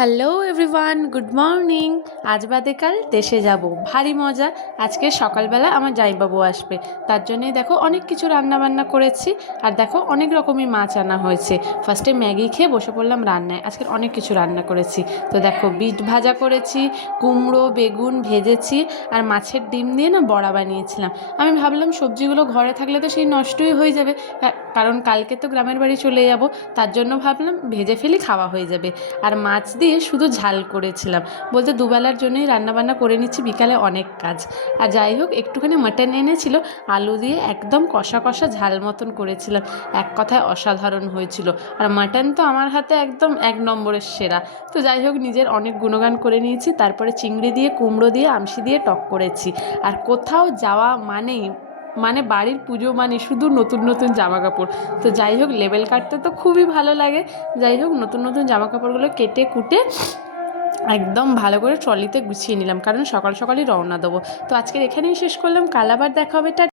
Hello everyone, good morning. আজ বাদে কাল দেশে যাব, ভারী মজা। আজকে সকালবেলা আমার জামাইবাবু আসবে, তার জন্যই দেখো অনেক কিছু রান্নাবান্না করেছি। আর দেখো অনেক রকমই মাছ আনা হয়েছে। ফার্স্টে ম্যাগি খেয়ে বসে পড়লাম রান্নায়। আজকে অনেক কিছু রান্না করেছি। তো দেখো বিট ভাজা করেছি, কুমড়ো বেগুন ভেজেছি, আর মাছের ডিম দিয়ে না বড়া বানিয়েছিলাম। আমি ভাবলাম সবজিগুলো ঘরে থাকলে তো সেই নষ্টই হয়ে যাবে, কারণ কালকে তো গ্রামের বাড়ি চলে যাব। তার জন্য ভাবলাম ভেজে ফেলি, খাওয়া হয়ে যাবে। আর মাছ দিয়ে শুধু ঝাল করেছিলাম, বলতে দুবেলার জন্যই রান্নাবান্না করে নিচ্ছি, বিকালে অনেক কাজ। আর যাই হোক, একটুখানি মাটন এনেছিল, আলু দিয়ে একদম কষা কষা ঝাল মতন করেছিলাম। এক কথায় অসাধারণ হয়েছিল। আর মাটন তো আমার হাতে একদম এক নম্বরের সেরা। তো যাই হোক, নিজের অনেক গুণগান করে নিয়েছি। তারপরে চিংড়ি দিয়ে, কুমড়ো দিয়ে, আমশি দিয়ে টক করেছি। আর কোথাও যাওয়া মানে বাড়ির পুজো মানে শুধু নতুন নতুন জামা কাপড়। তো যাই হোক, লেবেল কাটতে তো খুবই ভালো লাগে। যাই হোক, নতুন নতুন জামা কাপড়গুলো কেটে কুটে একদম ভালো করে ট্রলিতে গুছিয়ে নিলাম, কারণ সকাল সকালই রওনা দেবো। তো আজকের এখানেই শেষ করলাম, কাল আবার দেখা হবে।